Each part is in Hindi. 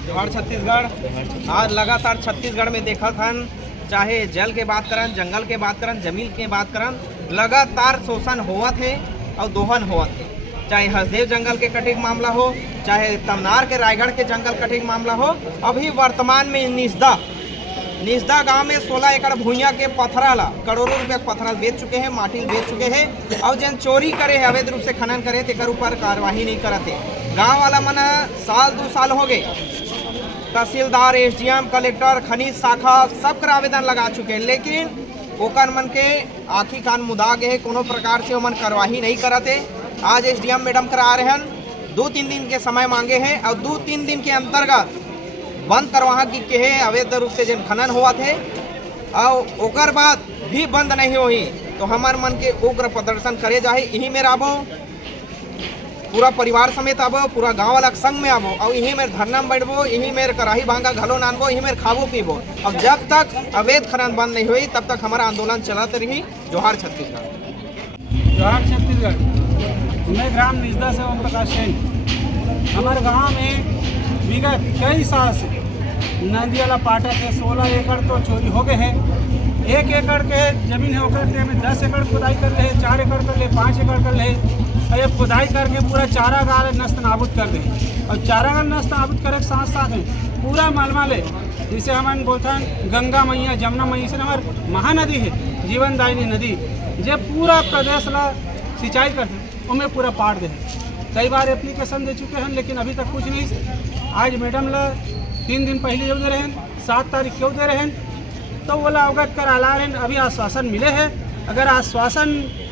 जोहार छत्तीसगढ़। आज लगातार छत्तीसगढ़ में देखा था, चाहे जल के बात करन, जंगल के बात करन, जमीन के बात करन, लगातार शोषण हुआ थे और दोहन हुआ थे। चाहे हसदेव जंगल के कटिंग मामला हो, चाहे तमनार के रायगढ़ के जंगल कटिंग मामला हो। अभी वर्तमान में निस्दा गांव में 16 एकड़ भूइयां के पथराला करोड़ों रुपये पथराल बेच चुके हैं, माटी बेच चुके हैं। और जन चोरी करे है, अवैध रूप से खनन करे तेकर ऊपर कार्रवाई नहीं करते। गांव वाला मन साल 2 साल हो गए, तहसीलदार, एसडीएम, कलेक्टर, खनिज शाखा सब कर आवेदन लगा चुके हैं, लेकिन ओकर मन के आँखी कान मुदा गए, कोनो प्रकार से ओमन कार्रवाई नहीं करते। आज एसडीएम मैडम करा रहे हैं, 2-3 दिन के समय मांगे हैं और 2-3 दिन के अंतर्गत बंद करवा के है अवैध रूप से जन खनन हुआ थे। और ओकर बाद भी बंद नहीं होई तो हमार मन के उग्र प्रदर्शन करे जाए। यही में आबो, पूरा परिवार समेत आबो, पूरा गांव वाला संग में आबो और यही में धरना में बैठबो, यही में कराही भांगा घलो नानबो, यही में खाबो पीबो। अब जब तक अवैध खनन बंद नहीं हुई तब तक हमारा आंदोलन चलाते रही। जोहार छत्तीसगढ़। जोहार छत्तीसगढ़। मैं ग्राम निस्दा से ओम प्रकाश सेन। हमारे गाँव में विगत कई साल से नदी वाला पाटा के 16 एकड़ तो चोरी हो गए हैं। 1 एकड़ के जमीन है ओकर के हमें 10 एकड़ खुदाई कर ले, 4 एकड़ कर ले, 5 एकड़ कर ले और ये खुदाई करके पूरा चारा गाल नस्त नाबूद कर दे। और चारा गाल नस्त नाबूद करे के साथ साथ में पूरा मलमा ले, जिसे हम बोलते हैं गंगा मैया, जमुना मैया से हमारे महानदी है, जीवनदायिनी नदी, जो पूरा प्रदेश ला सिंचाई करते उनमें पूरा पाट दे। कई बार एप्लीकेशन दे चुके हैं लेकिन अभी तक कुछ नहीं। आज मैडम ला 3 दिन पहले जो दे रहे हैं, 7 तारीख क्यों दे रहे हैं, तो वो ला अवगत करा ला रहे हैं। अभी आश्वासन मिले हैं, अगर आश्वासन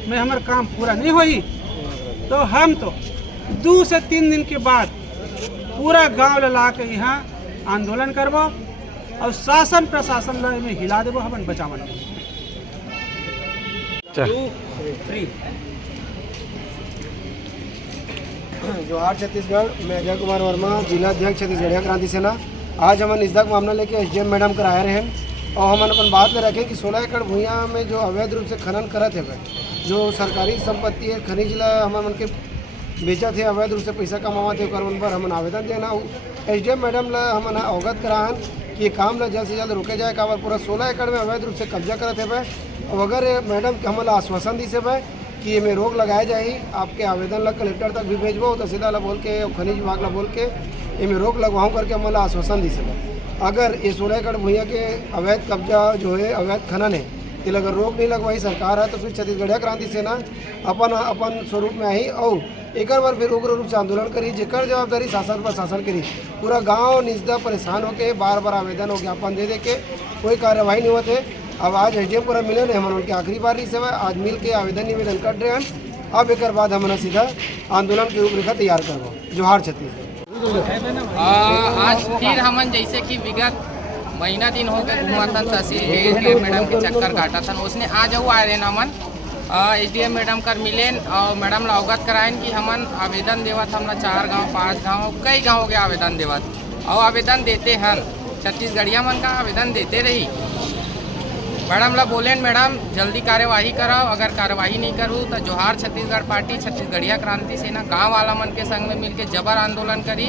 में हमारा काम पूरा नहीं हुई तो हम तो 2 से 3 दिन के बाद पूरा गांव ला के यहाँ आंदोलन करबो और शासन प्रशासन ला में हिला देबो, हमन बचावन। जोहार छत्तीसगढ़। मैं अजय कुमार वर्मा, जिला अध्यक्ष छत्तीसगढ़िया क्रांति सेना। आज हम निस्दा का मामला लेके एसडीएम मैडम कराए रहे हैं और हम अपन बात में रखे कि 16 एकड़ भूइयाँ में जो अवैध रूप से खनन करत है, जो सरकारी संपत्ति है, खनिज ला हम मन के बेचा थे, अवैध रूप से पैसा कमावा थे, उन पर हम आवेदन देना। एसडीएम मैडम ला हम अवगत कराहन कि ये काम ला जल्द से जल्द रोके जाए। काबर पूरा 16 एकड़ में अवैध रूप से कब्जा करते है। और अगर मैडम के हमला आश्वासन दी से कि ये में रोक लगाया जाए, आपके आवेदन ला कलेक्टर तक भी भेजबो, तहसीलदार ला बोल के, खनिज विभाग ला बोल के ये में रोक लगवाऊँ करके हमारा आश्वासन दी सके। अगर ये 16 एकड़ भूइयाँ के अवैध कब्जा जो है, अवैध खनन है, तो अगर रोक नहीं लगवाई सरकार है तो फिर छत्तीसगढ़िया क्रांति सेना अपन स्वरूप में आई और एक बार फिर उग्र रूप से आंदोलन करी, जेकर जवाबदारी शासन प्रशासन करी। पूरा गाँव निस्दा परेशान होके बार आवेदन और ज्ञापन दे के कोई कार्यवाही नहीं होते। अब आज एसडीएम पूरा मिले नहीं, हम उनके आखिरी बार से आज मिल के आवेदन निवेदन कर रहे हैं। अब एक बाद हम सीधा आंदोलन की रूपरेखा तैयार करबो। जोहार छत्तीसगढ़। आज फिर हमन जैसे कि विगत महीना दिन हो गए घुमातन तहसील मैडम के चक्कर काटा था, उसने आज वो आए रहे हमन एसडीएम मैडम कर मिलेन और मैडम ला अवगत कराएन कि हमन आवेदन देवत, हमला 4 गाँव 5 गाँव कई गाँव के आवेदन देवत और आवेदन देते हैं। छत्तीसगढ़िया मन का आवेदन देते रही। मैडम ला बोलेन मैडम जल्दी कार्यवाही कराओ, अगर कार्यवाही नहीं करूँ तो जोहार छत्तीसगढ़ पार्टी छत्तीसगढ़िया क्रांति सेना गांव वाला मन के संग में मिलके जबर आंदोलन करी।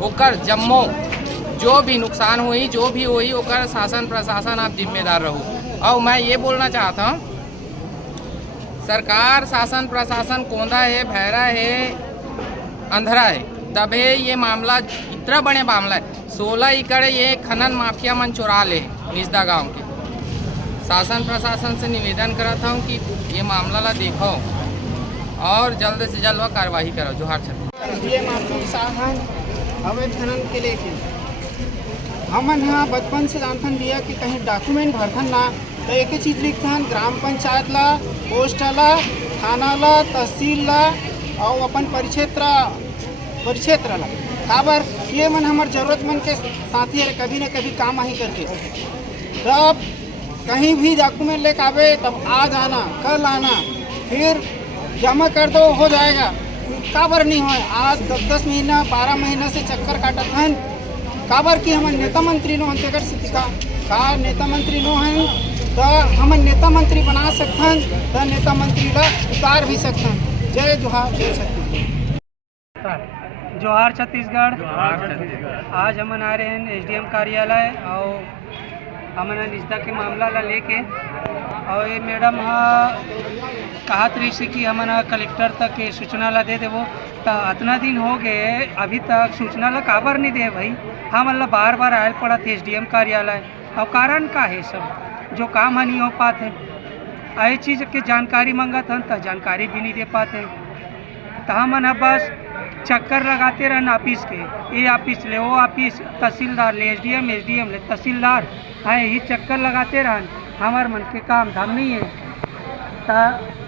ओकर जम्मो जो भी नुकसान हुई, जो भी हुई, ओकर शासन प्रशासन आप जिम्मेदार रहो। और मैं ये बोलना चाहता हूँ, सरकार शासन प्रशासन कोंधा है, भैरा है, अंधरा है, तबे ये मामला इतना बड़े मामला है। 16 एकड़ ये खनन माफिया मन चुरा ले निस्दा गाँव के। शासन प्रशासन से निवेदन करता हूँ कि ये मामला ला देखो और जल्द से जल्द वह कार्रवाई करो। जोहार छत्तीसगढ़। अवैध खनन के लेके हमन हाँ बचपन से जानथन दिया कि कहीं डॉक्यूमेंट भरथन ना तो एक ही चीज़ लिखथन, ग्राम पंचायत ला, पोस्ट ला, थाना ला, तहसील ला और अपन परिक्षेत्र ला। काबर ये मन हमार जरूरतमंद के साथी है, कभी न कभी काम ही करके। तब कहीं भी डॉक्यूमेंट लेकर आवे तब आज आना, कल आना, फिर जमा कर दो हो जाएगा। काबर नहीं हो, आज 10 महीना 12 महीना से चक्कर काटत हैं। काबर की हमारे नेता मंत्री नो अंतर्गत स्थिति का नेता मंत्री नो हैं तो हम नेता मंत्री बना सकते हैं, तो नेता मंत्री ला उतार भी सकते हैं। जय जोहार, जय छत्तीसगढ़। जोहार छत्तीसगढ़। आज हमन आ रहे हैं एसडीएम कार्यालय और हमन निजता के मामला ला लेके और ये मैडम कहत रही से कि हमन कलेक्टर तक के सूचना ला दे देवो, तो इतना दिन हो गए अभी तक सूचना ला काबर नहीं दे भाई। हम अल्लाह बार बार आयल पड़ा थे एसडीएम कार्यालय और कारण का है सब जो काम नहीं हो पाते, आई चीज़ के जानकारी मंगत हन तो जानकारी भी नहीं दे पाते। तो हमन बस चक्कर लगाते रहन ऑफिस के, ये ऑफिस ले वो ऑफिस, तहसीलदार ले एसडीएम ले तहसीलदार, है यही चक्कर लगाते रहन। हमार मन के काम धाम नहीं है। तो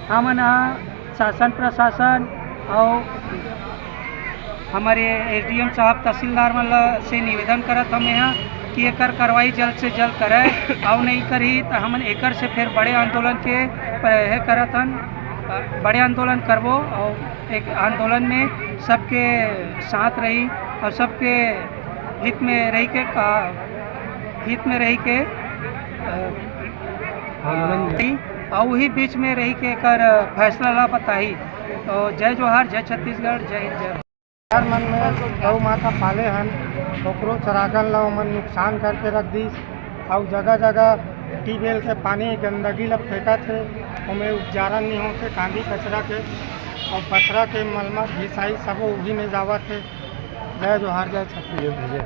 हमन शासन प्रशासन और हमारे एसडीएम साहब तहसीलदार मन से निवेदन करत हम यहाँ कि एकर कार्रवाई जल्द से जल्द करे और नहीं करी तो हमन एकर से फिर बड़े आंदोलन के करत हन, बड़े आंदोलन करबो और एक आंदोलन में सबके साथ रही और सबके हित में रही के और वही बीच में रही के कर फैसला ला बताई। तो जय जोहार, जय छत्तीसगढ़, जय हिंद, जय। हर मन में गौ माता पाले हन, ओकरो चरागन ला मन नुकसान करके रख दिस और जगह जगह ट्यूबवेल से पानी गंदगी ला फेंकत है, उमें उपचारण नहीं होते, कांदी कचरा के और पथरा के मलमा घिसाई सब वही में जावत है। जय जोहार, जय छत्तीसगढ़।